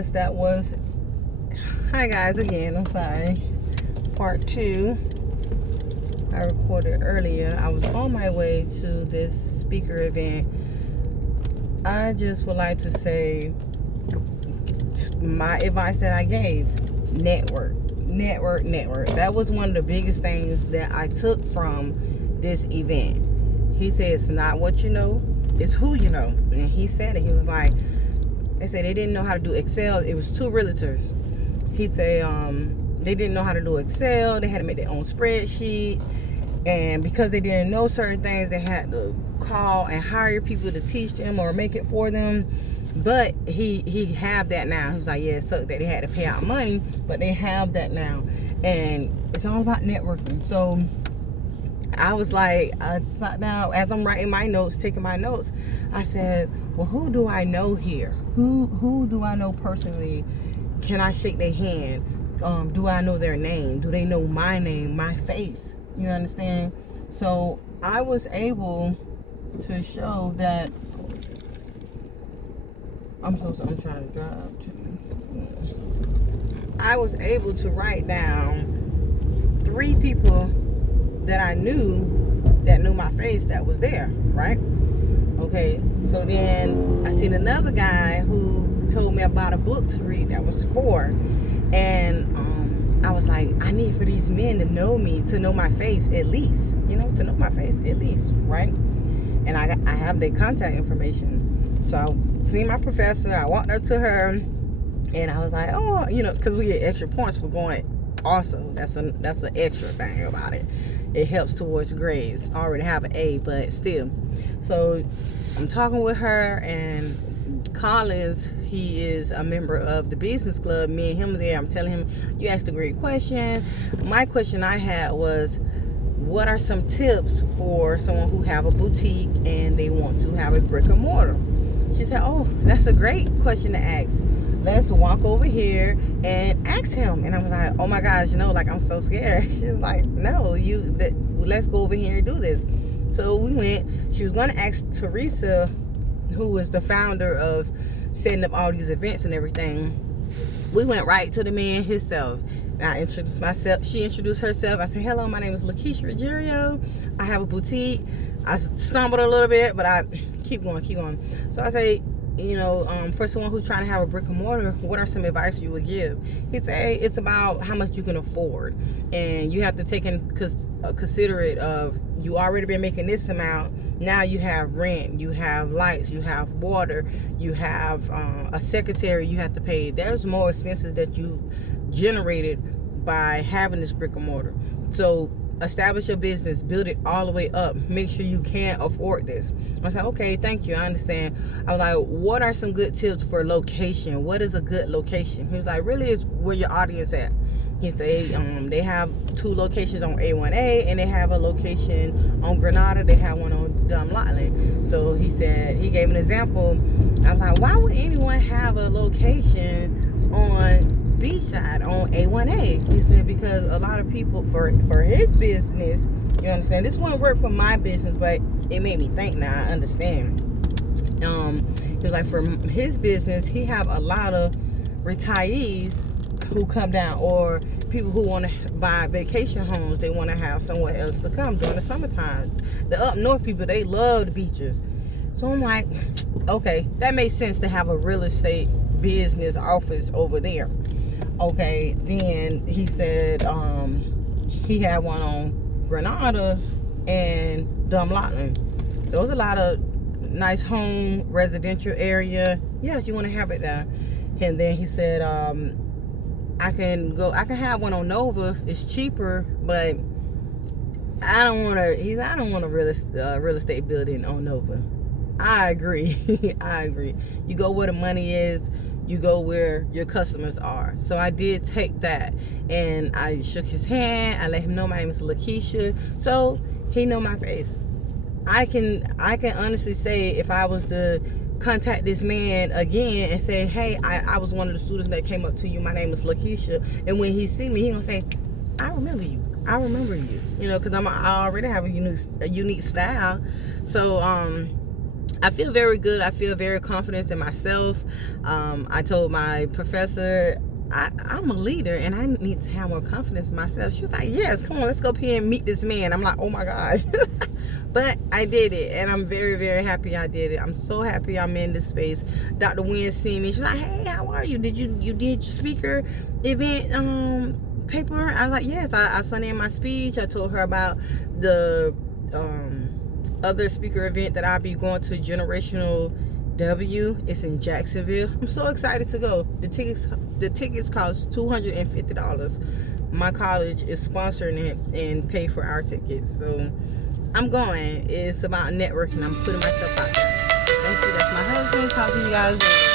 yes, that was. Hi guys, again. I'm sorry. Part 2. I recorded earlier. I was on my way to this speaker event. I just would like to say my advice that I gave: network. That was one of the biggest things that I took from this event. He said it's not what you know, it's who you know. And he said it. He was like, they said they didn't know how to do Excel. It was 2 realtors. He said they didn't know how to do Excel. They had to make their own spreadsheet. And because they didn't know certain things, they had to call and hire people to teach them or make it for them. But he have that now. He's like, yeah, it sucked that they had to pay out money, but they have that now. And it's all about networking. So I was like, I sat down as I'm writing my notes, taking my notes. I said, well, who do I know here? Who do I know personally? Can I shake their hand? Do I know their name? Do they know my name, my face? You understand? So I was able to show that. I'm trying to drive too. I was able to write down 3 people that I knew that knew my face that was there, right? Okay, so then I seen another guy who told me about a book to read that was 4, and I was like, I need for these men to know me, to know my face at least, to know my face at least, right? And I have their contact information. So I seen my professor, I walked up to her, and I was like, oh, because we get extra points for going. Also, that's an extra thing about it. It helps towards grades. I already have an A, but still. So I'm talking with her, and Collins, he is a member of the business club. Me and him there. I'm telling him, you asked a great question. My question I had was, what are some tips for someone who have a boutique and they want to have a brick and mortar? She said, oh, that's a great question to ask. Let's walk over here and ask him. And I was like, oh my gosh, I'm so scared. She was like, no, let's go over here and do this. So we went. She was going to ask Teresa, who is the founder of setting up all these events and everything. We went right to the man himself. I introduced myself. She introduced herself. I said, hello, my name is Lakeisha Ruggiero. I have a boutique. I stumbled a little bit, but I keep going. So I say, for someone who's trying to have a brick and mortar, what are some advice you would give? He said, it's about how much you can afford. And you have to take in consider it of, you already been making this amount. Now you have rent, you have lights, you have water, you have a secretary you have to pay. There's more expenses that you generated by having this brick and mortar. So establish your business, build it all the way up, make sure you can afford this. I said, okay, thank you, I understand. I was like, what are some good tips for location? What is a good location? He was like, really, is where your audience at. He said they have 2 locations on A1A, and they have a location on Granada. They have one on Dunlawton. So he said, he gave an example. I was like, why would anyone have a location on Beachside on A1A? He said, because a lot of people, for his business, you understand, this wouldn't work for my business, but it made me think. Now I understand. He was like, for his business, he have a lot of retirees who come down, or people who want to buy vacation homes. They want to have somewhere else to come during the summertime. The up north people, they love the beaches. So I'm like, okay, that makes sense to have a real estate business office over there. Okay, then he said he had one on Granada and Dunlawton. There was a lot of nice home residential area. Yes, you want to have it there. And then he said, I can have one on Nova. It's cheaper, but I don't want a real estate building on Nova. I agree. I agree. You go where the money is. You go where your customers are. So I did take that, and I shook his hand. I let him know my name is Lakeisha, so he know my face. I can honestly say, if I was to contact this man again and say, hey, I was one of the students that came up to you, my name is Lakeisha, and when he see me, he gonna say, I remember you, because I already have a unique style. So I feel very good. I feel very confident in myself. I told my professor, I'm a leader and I need to have more confidence in myself. She was like, yes, come on, let's go up here and meet this man. I'm like, oh my gosh. But I did it, and I'm very, very happy I did it. I'm so happy I'm in this space. Dr. Wynn seen me. She's like, hey, how are you? Did you did your speaker event paper? I was like, yes. I sent in my speech. I told her about the other speaker event that I'll be going to, Generational W. It's in Jacksonville. I'm so excited to go. The tickets cost $250. My college is sponsoring it and pay for our tickets. So I'm going. It's about networking. I'm putting myself out there. Thank you. That's my husband. Talk to you guys later.